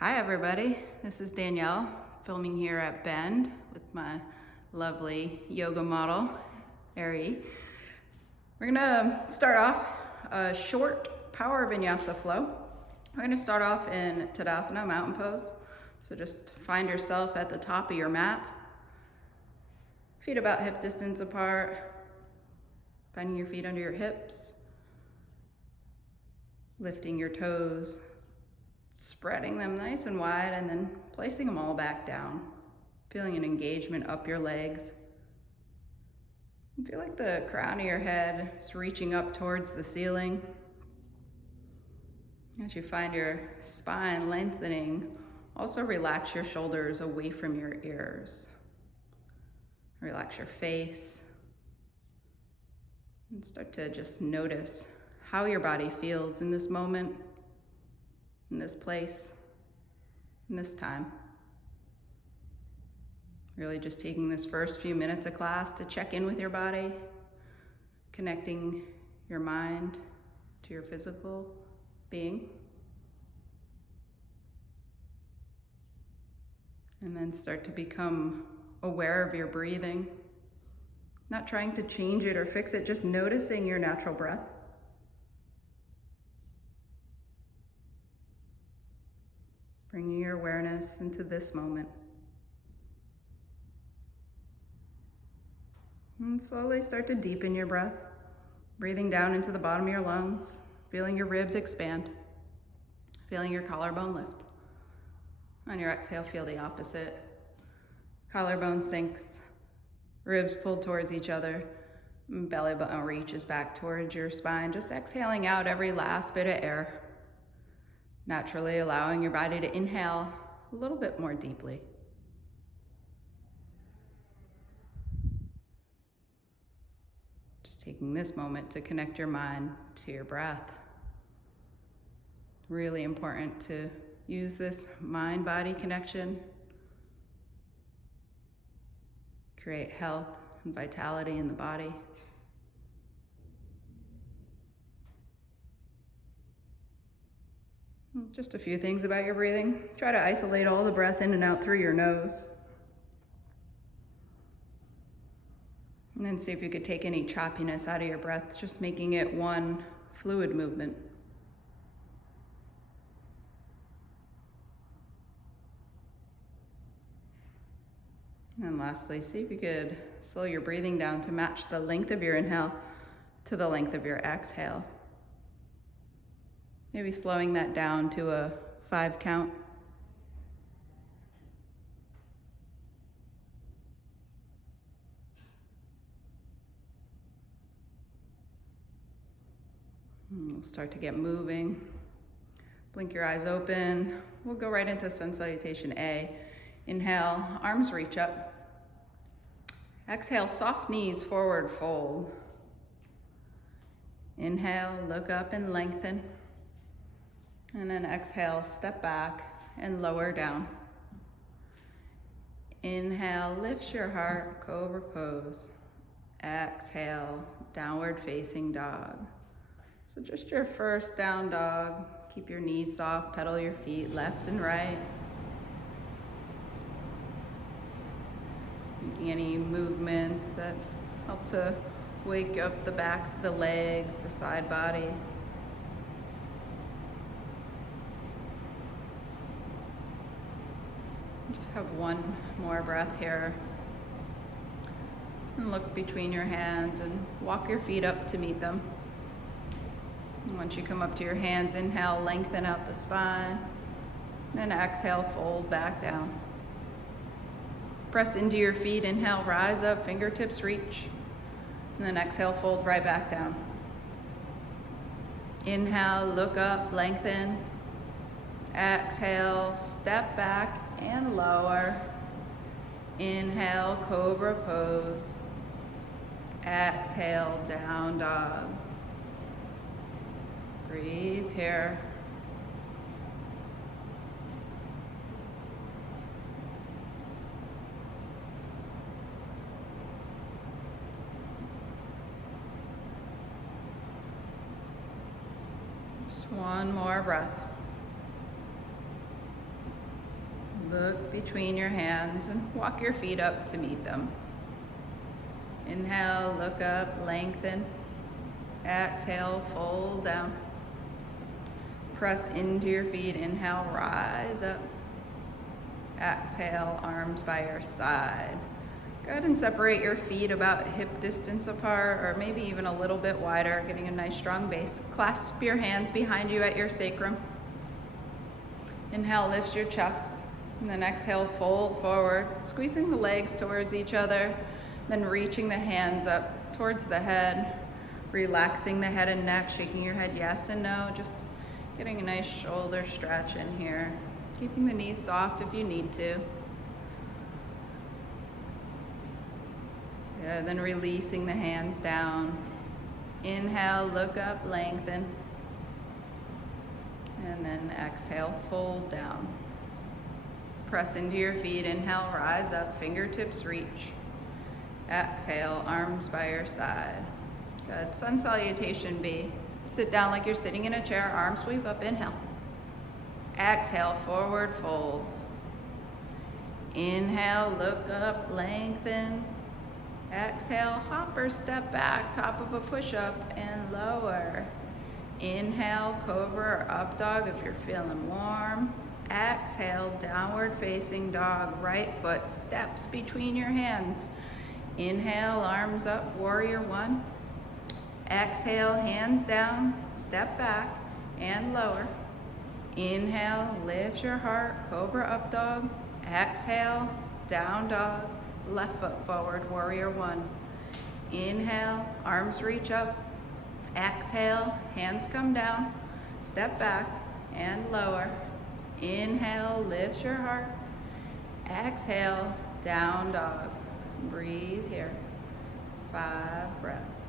Hi everybody, this is Danielle filming here at Bend with my lovely yoga model, Ari. We're gonna start off a short power vinyasa flow. We're gonna start off in Tadasana, mountain pose. So just find yourself at the top of your mat, feet about hip distance apart, finding your feet under your hips, lifting your toes, spreading them nice and wide, and then placing them all back down. Feeling an engagement up your legs. Feel like the crown of your head is reaching up towards the ceiling. As you find your spine lengthening, also relax your shoulders away from your ears. Relax your face. And start to just notice how your body feels in this moment, in this place, in this time. Really just taking this first few minutes of class to check in with your body, connecting your mind to your physical being. And then start to become aware of your breathing, not trying to change it or fix it, just noticing your natural breath. Bringing your awareness into this moment. And slowly start to deepen your breath, breathing down into the bottom of your lungs, feeling your ribs expand, feeling your collarbone lift. On your exhale, feel the opposite. Collarbone sinks, ribs pulled towards each other, belly button reaches back towards your spine, just exhaling out every last bit of air. Naturally allowing your body to inhale a little bit more deeply. Just taking this moment to connect your mind to your breath. Really important to use this mind-body connection. Create health and vitality in the body. Just a few things about your breathing. Try to isolate all the breath in and out through your nose. And then see if you could take any choppiness out of your breath, just making it one fluid movement. And lastly, see if you could slow your breathing down to match the length of your inhale to the length of your exhale. Maybe slowing that down to a 5 count. And we'll start to get moving. Blink your eyes open. We'll go right into Sun Salutation A. Inhale, arms reach up. Exhale, soft knees forward fold. Inhale, look up and lengthen. And then exhale, step back and lower down. Inhale, lift your heart, cobra pose. Exhale, downward facing dog. So just your first down dog. Keep your knees soft, pedal your feet left and right. Making any movements that help to wake up the backs of the legs, the side body. Just have one more breath here. And look between your hands and walk your feet up to meet them. And once you come up to your hands, inhale, lengthen out the spine. Then exhale, fold back down. Press into your feet, inhale, rise up, fingertips reach. And then exhale, fold right back down. Inhale, look up, lengthen. Exhale, step back and lower. Inhale, cobra pose. Exhale, down dog. Breathe here. Just one more breath. Look between your hands and walk your feet up to meet them. Inhale, look up, lengthen. Exhale, fold down. Press into your feet. Inhale, rise up. Exhale, arms by your side. Go ahead and separate your feet about hip distance apart, or maybe even a little bit wider, getting a nice strong base. Clasp your hands behind you at your sacrum. Inhale, lift your chest. And then exhale, fold forward, squeezing the legs towards each other, then reaching the hands up towards the head, relaxing the head and neck, shaking your head yes and no, just getting a nice shoulder stretch in here, keeping the knees soft if you need to. Yeah, then releasing the hands down. Inhale, look up, lengthen. And then exhale, fold down. Press into your feet. Inhale, rise up, fingertips reach. Exhale, arms by your side. Good. Sun salutation B. Sit down like you're sitting in a chair, arms sweep up, inhale. Exhale, forward fold. Inhale, look up, lengthen. Exhale, hop or step back, top of a push-up and lower. Inhale, cobra or up dog if you're feeling warm. Exhale, downward facing dog, right foot steps between your hands. Inhale, arms up, warrior one. Exhale, hands down, step back and lower. Inhale, lift your heart, cobra up dog. Exhale, down dog, left foot forward, warrior one. Inhale, arms reach up. Exhale, hands come down, step back and lower. Inhale, lift your heart. Exhale, down dog. Breathe here. 5 breaths.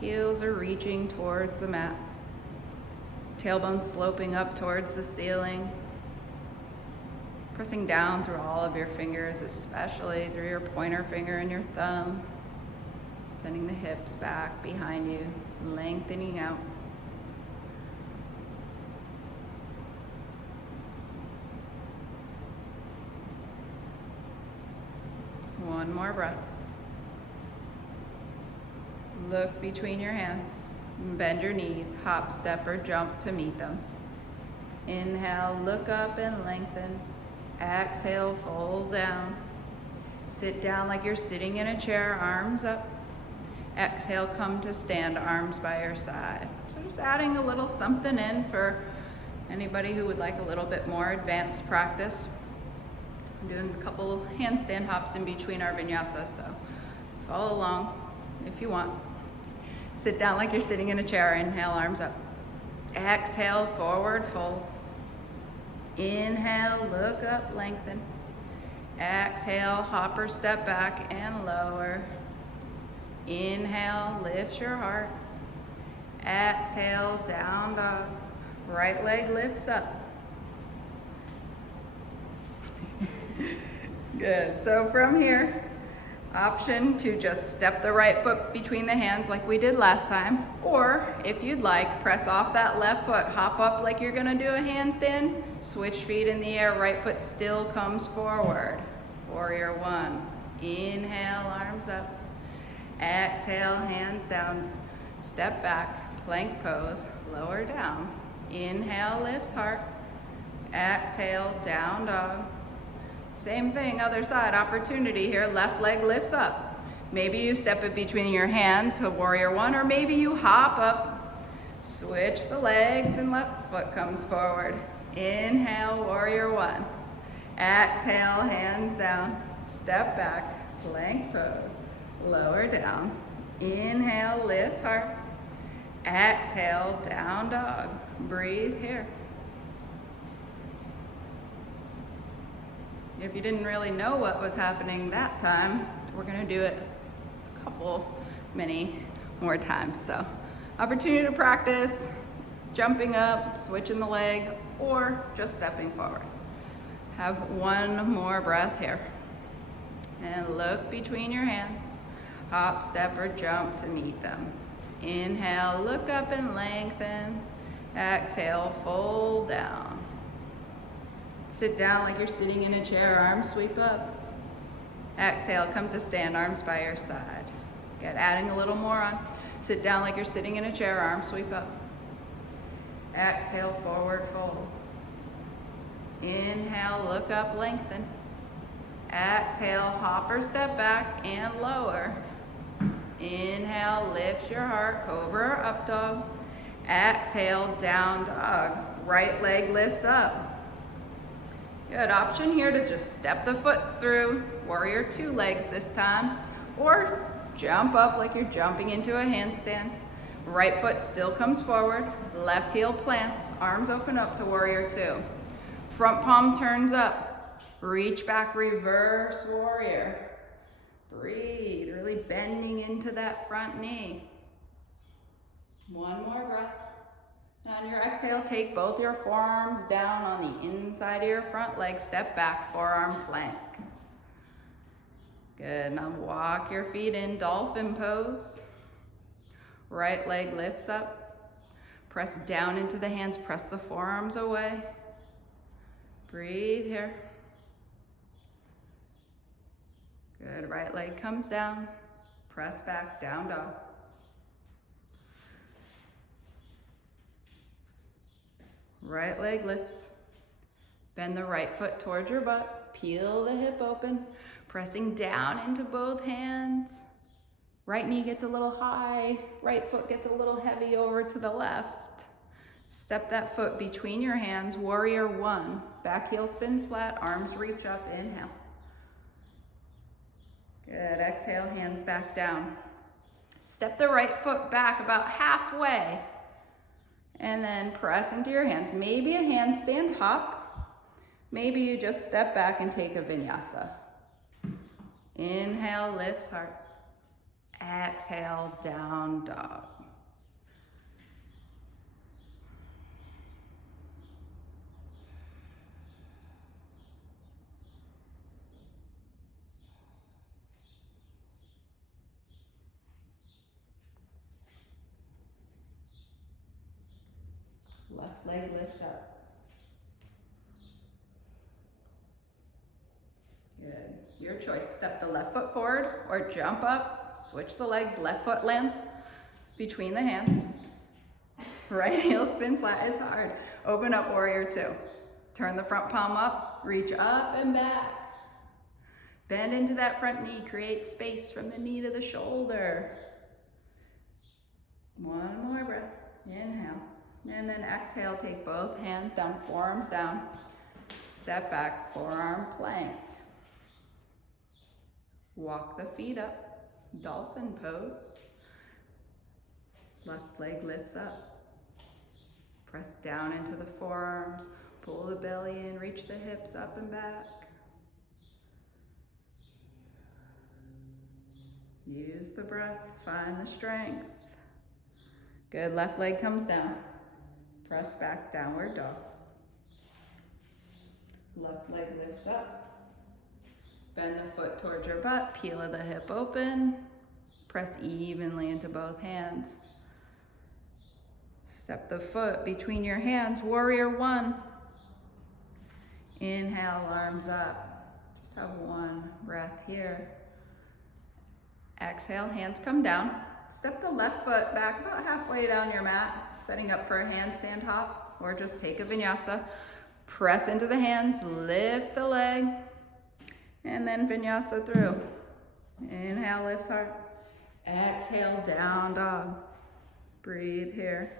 Heels are reaching towards the mat. Tailbone sloping up towards the ceiling. Pressing down through all of your fingers, especially through your pointer finger and your thumb. Sending the hips back behind you, lengthening out. One more breath. Look between your hands. Bend your knees, hop, step, or jump to meet them. Inhale, look up and lengthen. Exhale, fold down. Sit down like you're sitting in a chair, arms up. Exhale, come to stand, arms by your side. So just adding a little something in for anybody who would like a little bit more advanced practice. I'm doing a couple handstand hops in between our vinyasa, so follow along if you want. Sit down like you're sitting in a chair. Inhale, arms up. Exhale, forward fold. Inhale, look up, lengthen. Exhale, hop or step back and lower. Inhale, lift your heart. Exhale, down dog. Right leg lifts up. Good. So from here, option to just step the right foot between the hands like we did last time, or if you'd like, press off that left foot, hop up like you're gonna do a handstand, switch feet in the air, right foot still comes forward. Warrior one. Inhale, arms up. Exhale, hands down. Step back, plank pose, lower down. Inhale, lifts heart. Exhale, down dog. Same thing, other side, opportunity here. Left leg lifts up. Maybe you step it between your hands to warrior one, or maybe you hop up. Switch the legs and left foot comes forward. Inhale, warrior one. Exhale, hands down. Step back, plank pose, lower down. Inhale, lifts heart. Exhale, down dog. Breathe here. If you didn't really know what was happening that time, we're gonna do it many more times. So, opportunity to practice jumping up, switching the leg, or just stepping forward. Have one more breath here. And look between your hands. Hop, step, or jump to meet them. Inhale, look up and lengthen. Exhale, fold down. Sit down like you're sitting in a chair, arms sweep up. Exhale, come to stand, arms by your side. Good, adding a little more on. Sit down like you're sitting in a chair, arms sweep up. Exhale, forward fold. Inhale, look up, lengthen. Exhale, hop or step back and lower. Inhale, lift your heart, cobra or up dog. Exhale, down dog. Right leg lifts up. Good, option here to just step the foot through, warrior two legs this time, or jump up like you're jumping into a handstand. Right foot still comes forward, left heel plants, arms open up to warrior two. Front palm turns up, reach back, reverse warrior. Breathe, really bending into that front knee. One more breath. On your exhale, take both your forearms down on the inside of your front leg, step back, forearm plank. Good, now walk your feet in, dolphin pose. Right leg lifts up. Press down into the hands, press the forearms away. Breathe here. Good, right leg comes down. Press back, down dog. Right leg lifts. Bend the right foot towards your butt. Peel the hip open. Pressing down into both hands. Right knee gets a little high. Right foot gets a little heavy over to the left. Step that foot between your hands. Warrior one. Back heel spins flat. Arms reach up. Inhale. Good. Exhale, hands back down. Step the right foot back about halfway. And then press into your hands. Maybe a handstand hop. Maybe you just step back and take a vinyasa. Inhale, lifts heart. Exhale, down dog. Left leg lifts up. Good. Your choice. Step the left foot forward or jump up. Switch the legs. Left foot lands between the hands. Right heel spins flat. It's hard. Open up warrior two. Turn the front palm up. Reach up and back. Bend into that front knee. Create space from the knee to the shoulder. One more breath. Inhale. And then exhale, take both hands down, forearms down. Step back, forearm plank. Walk the feet up, dolphin pose. Left leg lifts up. Press down into the forearms, pull the belly in, reach the hips up and back. Use the breath, find the strength. Good, left leg comes down. Press back, downward dog. Left leg lifts up. Bend the foot towards your butt, peel the hip open. Press evenly into both hands. Step the foot between your hands, warrior one. Inhale, arms up. Just have one breath here. Exhale, hands come down. Step the left foot back about halfway down your mat, setting up for a handstand hop, or just take a vinyasa. Press into the hands, lift the leg, and then vinyasa through. Inhale, lifts heart. Exhale, down dog. Breathe here.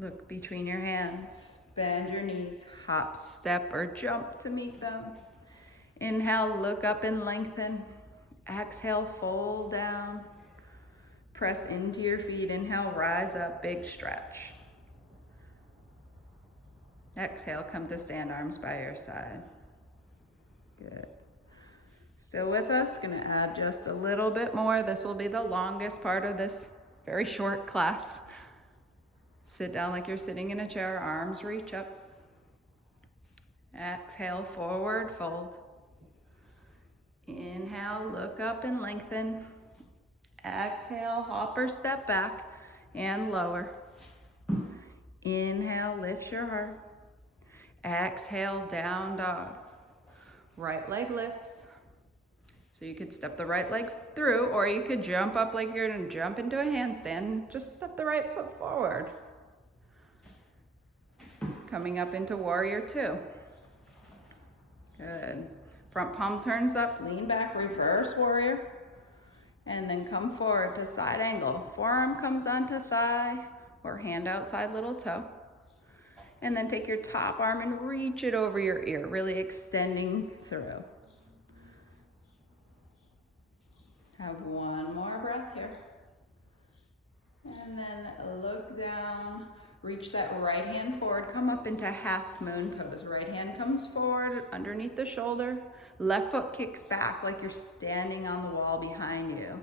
Look between your hands. Bend your knees, hop, step, or jump to meet them. Inhale, look up and lengthen. Exhale, fold down. Press into your feet. Inhale, rise up, big stretch. Exhale, come to stand, arms by your side. Good. Still with us, gonna add just a little bit more. This will be the longest part of this very short class. Sit down like you're sitting in a chair, arms reach up. Exhale, forward fold. Inhale, look up and lengthen. Exhale, hop or step back and lower. Inhale, lift your heart. Exhale, down dog. Right leg lifts. So you could step the right leg through, or you could jump up like you're gonna jump into a handstand. Just step the right foot forward. Coming up into warrior two. Good. Front palm turns up, lean back, reverse warrior. And then come forward to side angle. Forearm comes onto thigh or hand outside little toe. And then take your top arm and reach it over your ear, really extending through. Have one more breath here. And then look down, reach that right hand forward, come up into half moon pose. Right hand comes forward underneath the shoulder. Left foot kicks back like you're standing on the wall behind you.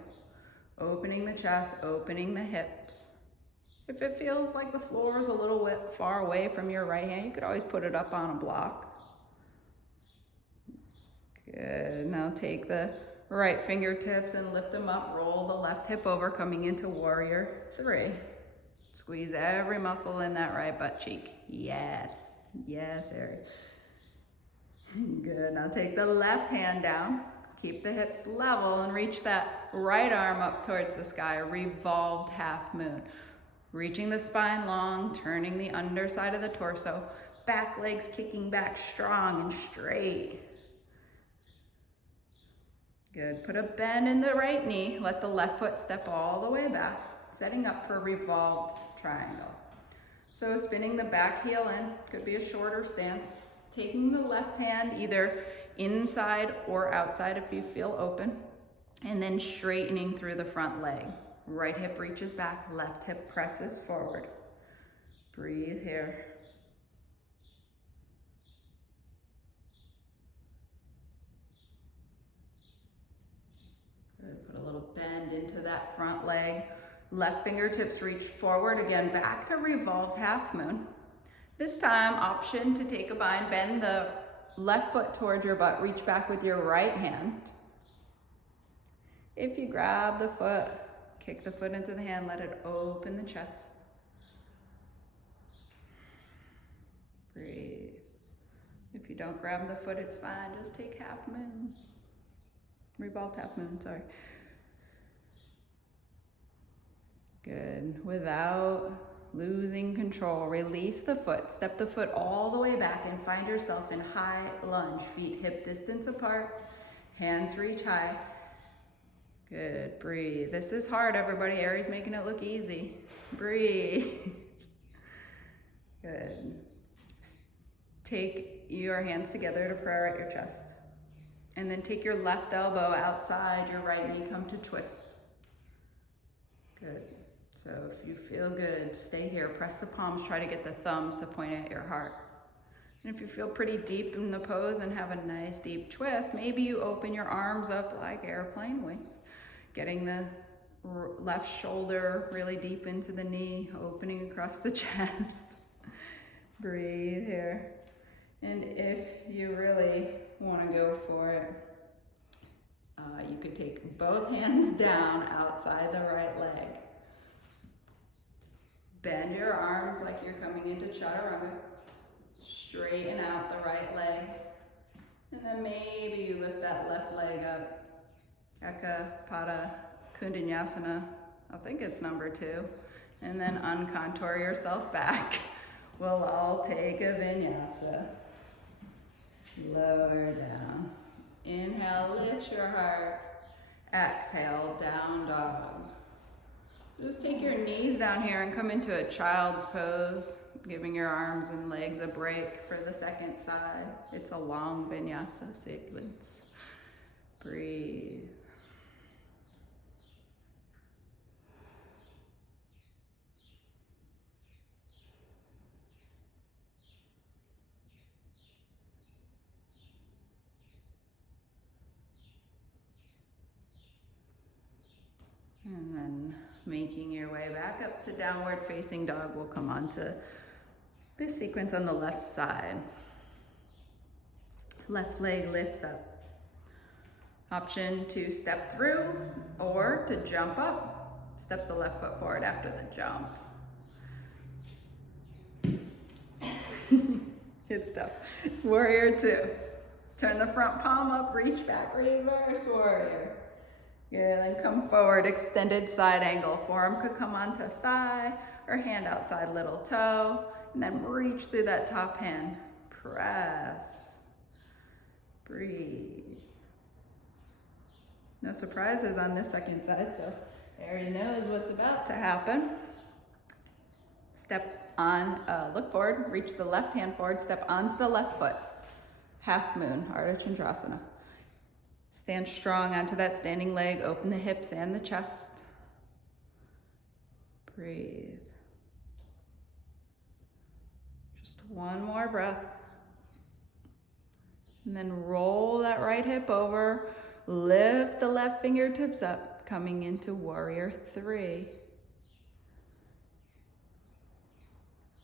Opening the chest, opening the hips. If it feels like the floor is a little bit far away from your right hand, you could always put it up on a block. Good, now take the right fingertips and lift them up, roll the left hip over, coming into warrior three. Squeeze every muscle in that right butt cheek. Yes, yes, Ari. Good, now take the left hand down, keep the hips level and reach that right arm up towards the sky, revolved half moon. Reaching the spine long, turning the underside of the torso, back legs kicking back strong and straight. Good, put a bend in the right knee, let the left foot step all the way back, setting up for revolved triangle. So spinning the back heel in, could be a shorter stance. Taking the left hand either inside or outside if you feel open, and then straightening through the front leg. Right hip reaches back, left hip presses forward. Breathe here. Good, put a little bend into that front leg. Left fingertips reach forward, again back to revolved half moon. This time, option to take a bind, bend the left foot towards your butt, reach back with your right hand. If you grab the foot, kick the foot into the hand, let it open the chest. Breathe. If you don't grab the foot, it's fine, just take half moon. Revolved half moon, sorry. Good, without losing control, release the foot, step the foot all the way back and find yourself in high lunge, feet hip distance apart, hands reach high. Good, breathe. This is hard, everybody. Ari's making it look easy. Breathe. Good. Take your hands together to prayer at your chest. And then take your left elbow outside your right knee, come to twist. Good. So if you feel good, stay here. Press the palms, try to get the thumbs to point at your heart. And if you feel pretty deep in the pose and have a nice deep twist, maybe you open your arms up like airplane wings. Getting the left shoulder really deep into the knee, opening across the chest. Breathe here. And if you really want to go for it, you could take both hands down outside the right leg. Bend your arms like you're coming into chaturanga. Straighten out the right leg. And then maybe you lift that left leg up. Eka Pada Kundanyasana. I think it's number 2. And then uncontour yourself back. We'll all take a vinyasa. Lower down. Inhale, lift your heart. Exhale, down dog. So just take your knees down here and come into a child's pose, giving your arms and legs a break for the second side. It's a long vinyasa sequence. Breathe. And then making your way back up to downward facing dog, we'll come on to this sequence on the left side. Left leg lifts up. Option to step through or to jump up. Step the left foot forward after the jump. It's tough. Warrior two. Turn the front palm up, reach back, reverse warrior. Good, then come forward, extended side angle. Forearm could come onto thigh or hand outside little toe. And then reach through that top hand. Press. Breathe. No surprises on this second side, so everybody knows what's about to happen. Step on, look forward, reach the left hand forward, step onto the left foot. Half moon, Ardha Chandrasana. Stand strong onto that standing leg, open the hips and the chest. Breathe. Just one more breath. And then roll that right hip over, lift the left fingertips up, coming into warrior three.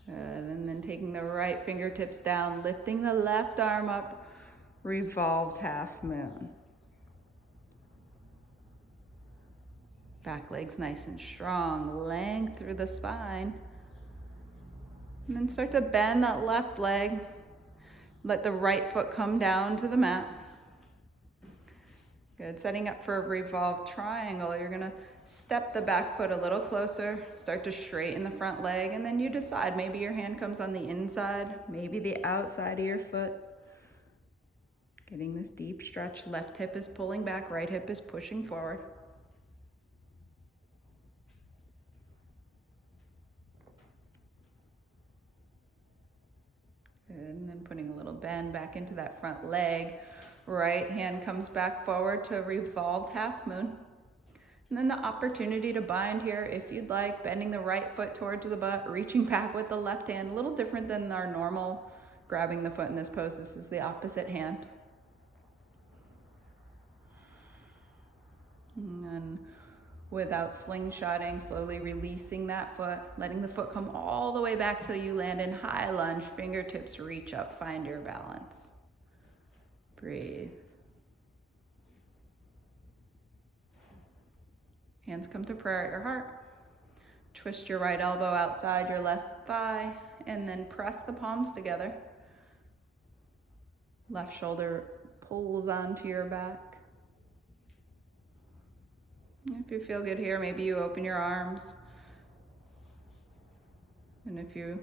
Good, and then taking the right fingertips down, lifting the left arm up, revolved half moon. Back leg's nice and strong, length through the spine. And then start to bend that left leg. Let the right foot come down to the mat. Good, setting up for a revolved triangle. You're gonna step the back foot a little closer, start to straighten the front leg, and then you decide, maybe your hand comes on the inside, maybe the outside of your foot. Getting this deep stretch, left hip is pulling back, right hip is pushing forward. Good, and then putting a little bend back into that front leg. Right hand comes back forward to revolved half moon. And then the opportunity to bind here if you'd like, bending the right foot towards the butt, reaching back with the left hand, a little different than our normal grabbing the foot in this pose. This is the opposite hand. And then without slingshotting, slowly releasing that foot, letting the foot come all the way back till you land in high lunge, fingertips reach up, find your balance. Breathe. Hands come to prayer at your heart. Twist your right elbow outside your left thigh and then press the palms together. Left shoulder pulls onto your back. If you feel good here, maybe you open your arms. And if you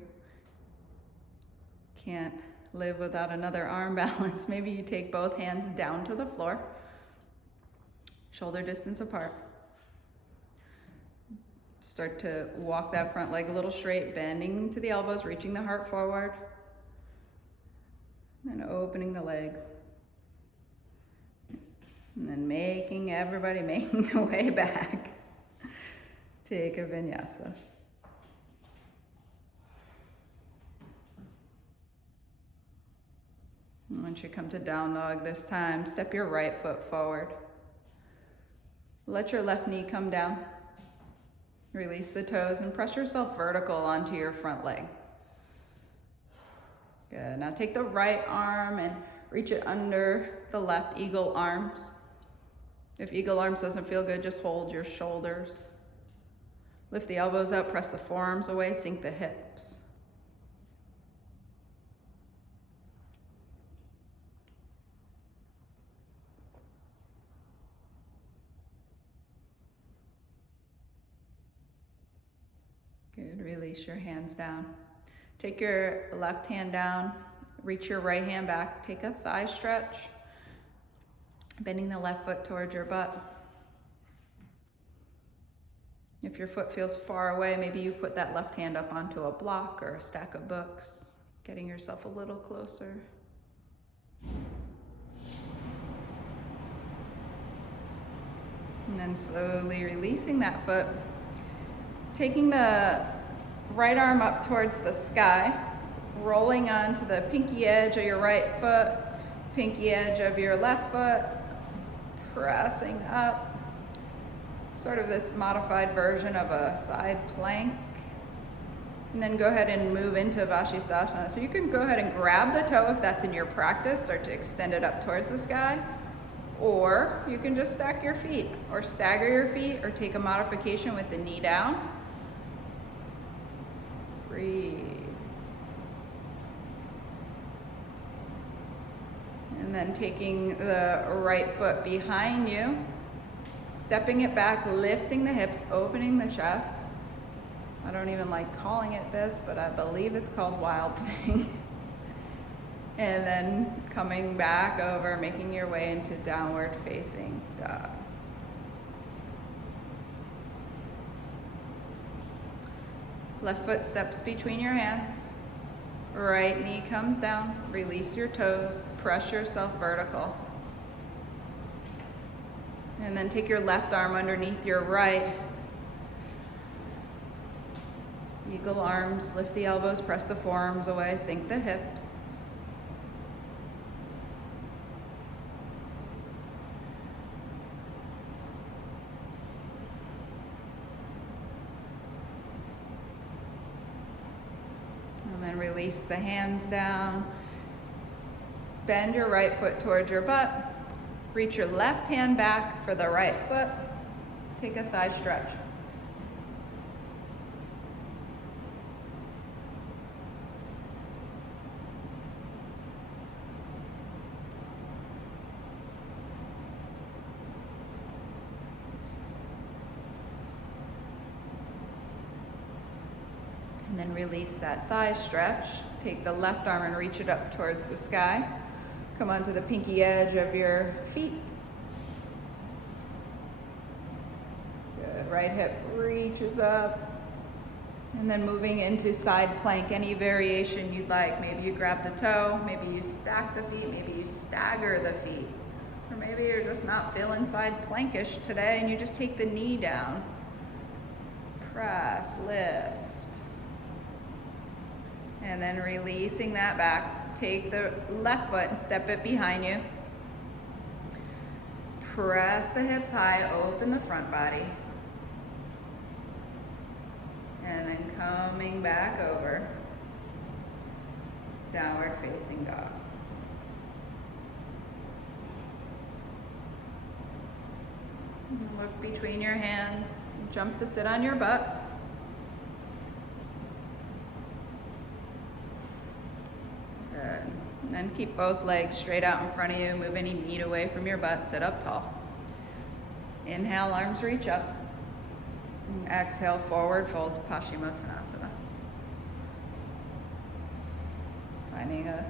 can't live without another arm balance, maybe you take both hands down to the floor, shoulder distance apart. Start to walk that front leg a little straight, bending to the elbows, reaching the heart forward, and opening the legs. And then making their way back. Take a vinyasa. And once you come to down dog this time, step your right foot forward. Let your left knee come down. Release the toes and press yourself vertical onto your front leg. Good, now take the right arm and reach it under the left, eagle arms. If eagle arms doesn't feel good, just hold your shoulders. Lift the elbows up, press the forearms away, sink the hips. Good, release your hands down. Take your left hand down, reach your right hand back, take a thigh stretch, bending the left foot towards your butt. If your foot feels far away, maybe you put that left hand up onto a block or a stack of books, getting yourself a little closer. And then slowly releasing that foot. Taking the right arm up towards the sky, rolling onto the pinky edge of your right foot, pinky edge of your left foot, pressing up. Sort of this modified version of a side plank. And then go ahead and move into Vashisthasana. So you can go ahead and grab the toe if that's in your practice, start to extend it up towards the sky, Or you can just stack your feet or stagger your feet or take a modification with the knee down. Breathe. And then taking the right foot behind you, stepping it back, lifting the hips, opening the chest. I don't even like calling it this, but I believe it's called Wild Thing. And then coming back over, making your way into downward facing dog. Left foot steps between your hands. Right knee comes down. Release your toes. Press yourself vertical. And then take your left arm underneath your right. Eagle arms. Lift the elbows. Press the forearms away. Sink the hips. And then release the hands down. Bend your right foot towards your butt. Reach your left hand back for the right foot. Take a thigh stretch. And then release that thigh stretch. Take the left arm and reach it up towards the sky. Come onto the pinky edge of your feet. Good. Right hip reaches up. And then moving into side plank, any variation you'd like. Maybe you grab the toe, maybe you stack the feet, maybe you stagger the feet. Or maybe you're just not feeling side plankish today and you just take the knee down. Press, lift. And then releasing that back, take the left foot and step it behind you. Press the hips high, open the front body. And then coming back over, downward facing dog. And look between your hands, jump to sit on your butt. And then keep both legs straight out in front of you. Move any knee away from your butt. Sit up tall. Inhale, arms reach up. And exhale, forward fold to Paschimottanasana. Finding a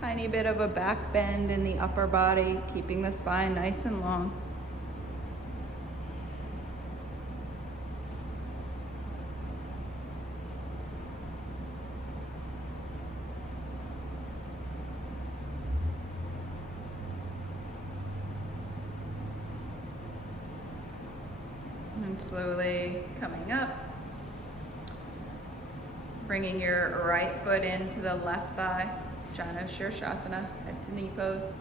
tiny bit of a back bend in the upper body, keeping the spine nice and long. And slowly coming up, bringing your right foot into the left thigh, Janu Shirshasana, head to knee pose.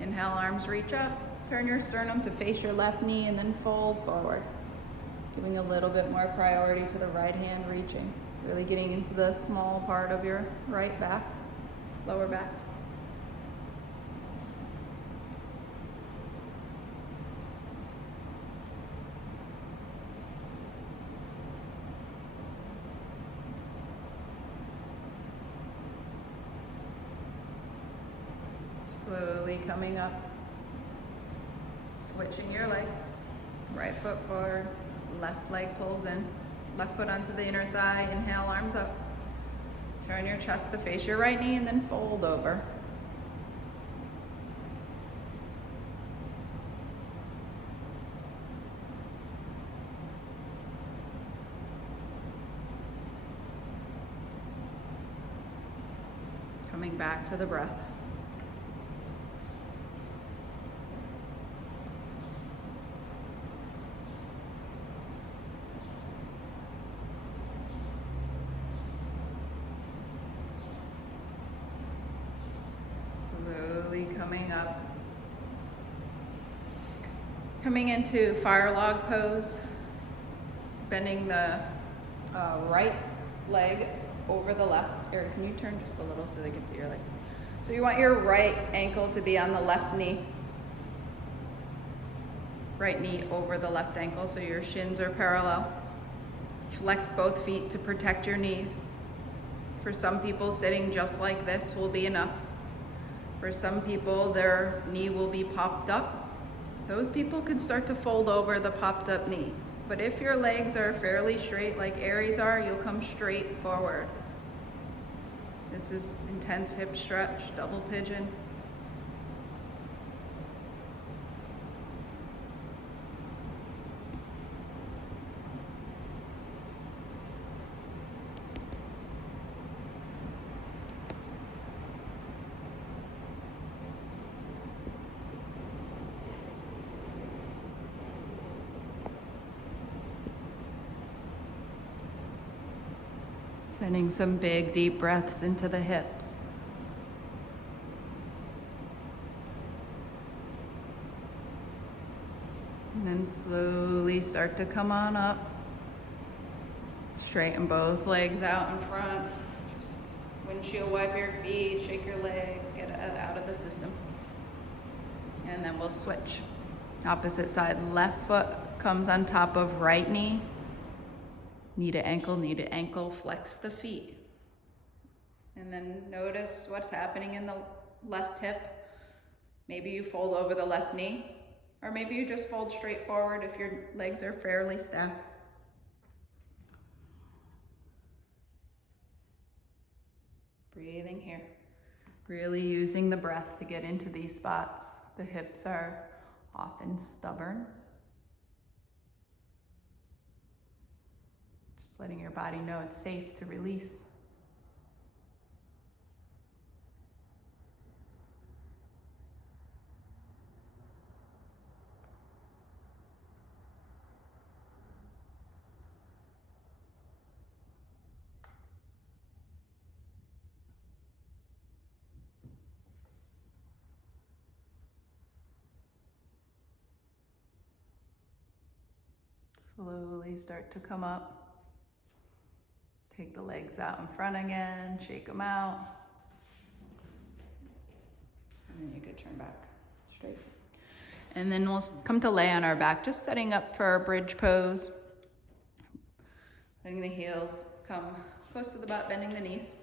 Inhale, arms reach up, turn your sternum to face your left knee and then fold forward. Giving a little bit more priority to the right hand reaching, really getting into the small part of your right back, lower back. Slowly coming up, switching your legs. Right foot forward, left leg pulls in. Left foot onto the inner thigh, inhale, arms up. Turn your chest to face your right knee and then fold over. Coming back to the breath. Coming up, coming into fire log pose, bending the right leg over the left. Eric, can you turn just a little so they can see your legs? So you want your right ankle to be on the left knee. Right knee over the left ankle so your shins are parallel. Flex both feet to protect your knees. For some people, sitting just like this will be enough. For some people, their knee will be popped up. Those people could start to fold over the popped up knee. But if your legs are fairly straight like Aries are, you'll come straight forward. This is intense hip stretch, double pigeon. Sending some big, deep breaths into the hips. And then slowly start to come on up. Straighten both legs out in front. Just windshield wipe your feet, shake your legs, get it out of the system. And then we'll switch. Opposite side, left foot comes on top of right knee. Knee to ankle, flex the feet. And then notice what's happening in the left hip. Maybe you fold over the left knee, or maybe you just fold straight forward if your legs are fairly stacked. Breathing here. Really using the breath to get into these spots. The hips are often stubborn. Letting your body know it's safe to release. Slowly start to come up. Take the legs out in front again, shake them out. And then you could turn back straight. And then we'll come to lay on our back, just setting up for our bridge pose. Letting the heels come close to the butt, bending the knees.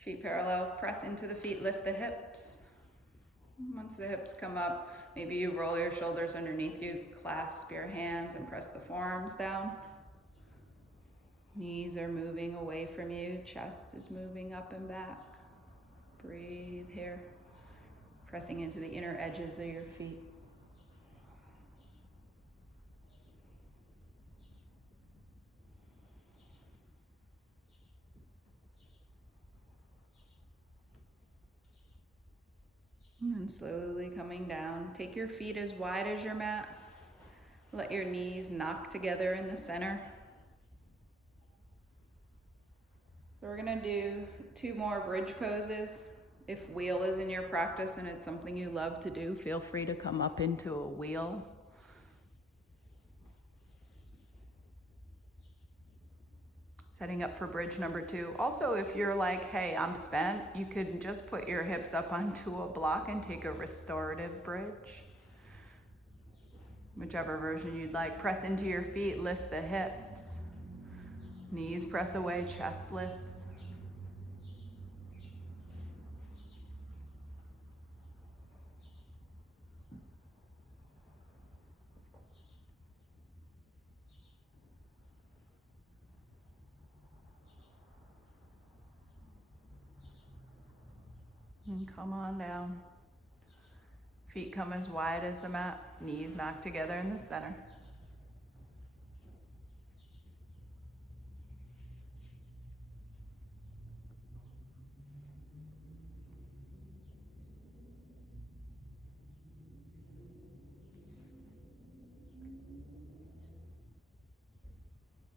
Feet parallel, press into the feet, lift the hips. Once the hips come up, maybe you roll your shoulders underneath you, clasp your hands and press the forearms down. Knees are moving away from you, chest is moving up and back. Breathe here, pressing into the inner edges of your feet. And then slowly coming down, take your feet as wide as your mat. Let your knees knock together in the center. So we're gonna do 2 more bridge poses. If wheel is in your practice and it's something you love to do, feel free to come up into a wheel. Setting up for bridge number 2. Also, if you're like, hey, I'm spent, you could just put your hips up onto a block and take a restorative bridge. Whichever version you'd like. Press into your feet, lift the hips. Knees press away, chest lifts. And come on down. Feet come as wide as the mat, knees knock together in the center.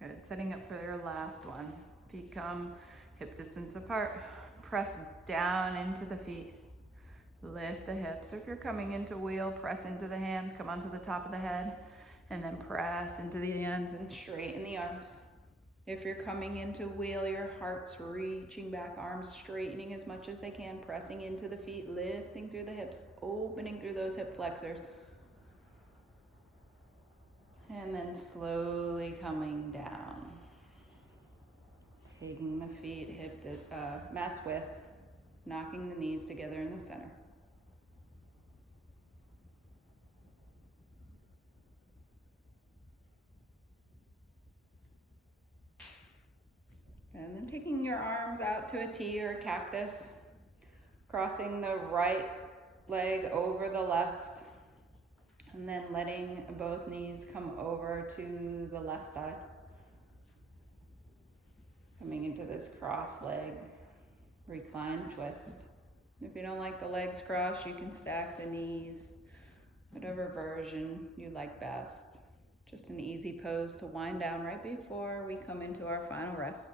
Good, setting up for your last one. Feet come hip distance apart. Press down into the feet. Lift the hips. So if you're coming into wheel, press into the hands, come onto the top of the head, and then press into the hands and straighten the arms. If you're coming into wheel, your heart's reaching back, arms straightening as much as they can, pressing into the feet, lifting through the hips, opening through those hip flexors. And then slowly coming down. Taking the feet hip to mat's width, knocking the knees together in the center. And then taking your arms out to a T or a cactus, crossing the right leg over the left, and then letting both knees come over to the left side. Coming into this cross leg, recline twist. If you don't like the legs crossed, you can stack the knees, whatever version you like best. Just an easy pose to wind down right before we come into our final rest.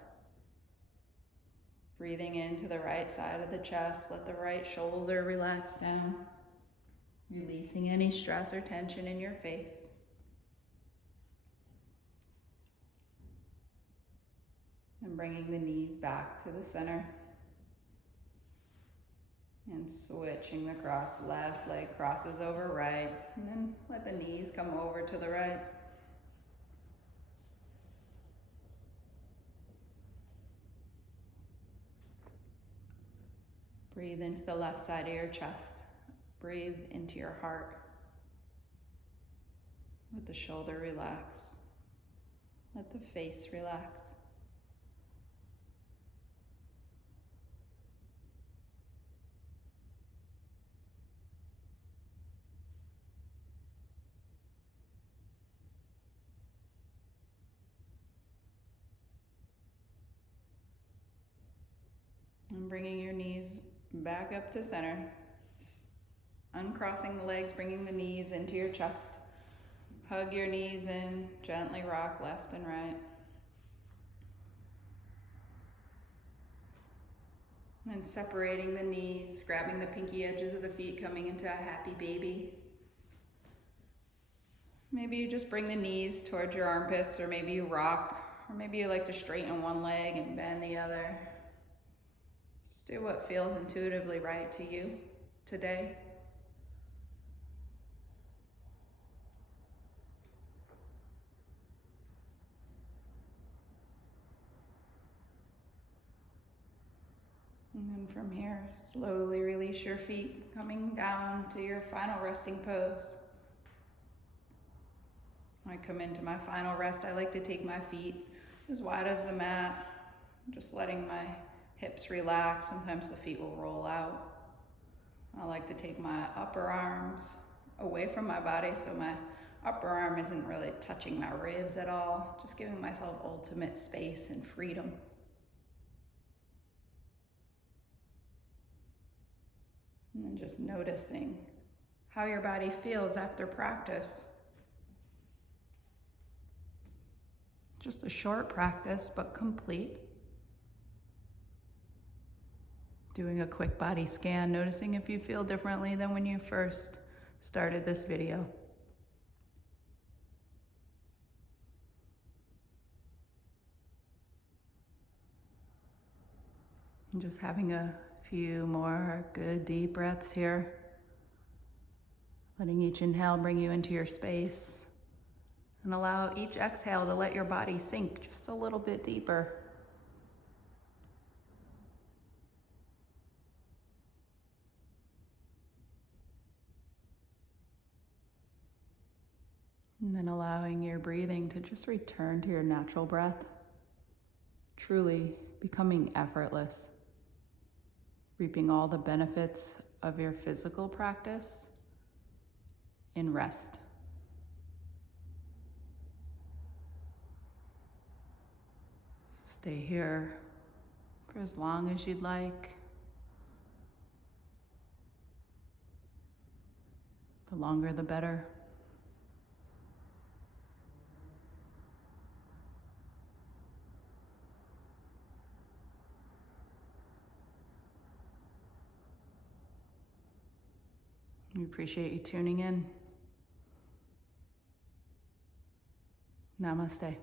Breathing into the right side of the chest, let the right shoulder relax down, releasing any stress or tension in your face. And bringing the knees back to the center. And switching the cross, left leg crosses over right, and then let the knees come over to the right. Breathe into the left side of your chest. Breathe into your heart. Let the shoulder relax. Let the face relax. And bringing your knees back up to center. Uncrossing the legs, bringing the knees into your chest. Hug your knees in, gently rock left and right. And separating the knees, grabbing the pinky edges of the feet, coming into a happy baby. Maybe you just bring the knees towards your armpits, or maybe you rock, or maybe you like to straighten one leg and bend the other. Just do what feels intuitively right to you today. And then from here, slowly release your feet, coming down to your final resting pose. When I come into my final rest, I like to take my feet as wide as the mat, just letting my hips relax. Sometimes the feet will roll out. I like to take my upper arms away from my body so my upper arm isn't really touching my ribs at all, just giving myself ultimate space and freedom. And then just noticing how your body feels after practice. Just a short practice, but complete. Doing a quick body scan, noticing if you feel differently than when you first started this video. And just having a few more good deep breaths here. Letting each inhale bring you into your space. And allow each exhale to let your body sink just a little bit deeper. And then allowing your breathing to just return to your natural breath, truly becoming effortless, reaping all the benefits of your physical practice in rest. Stay here for as long as you'd like. The longer, the better. We appreciate you tuning in. Namaste.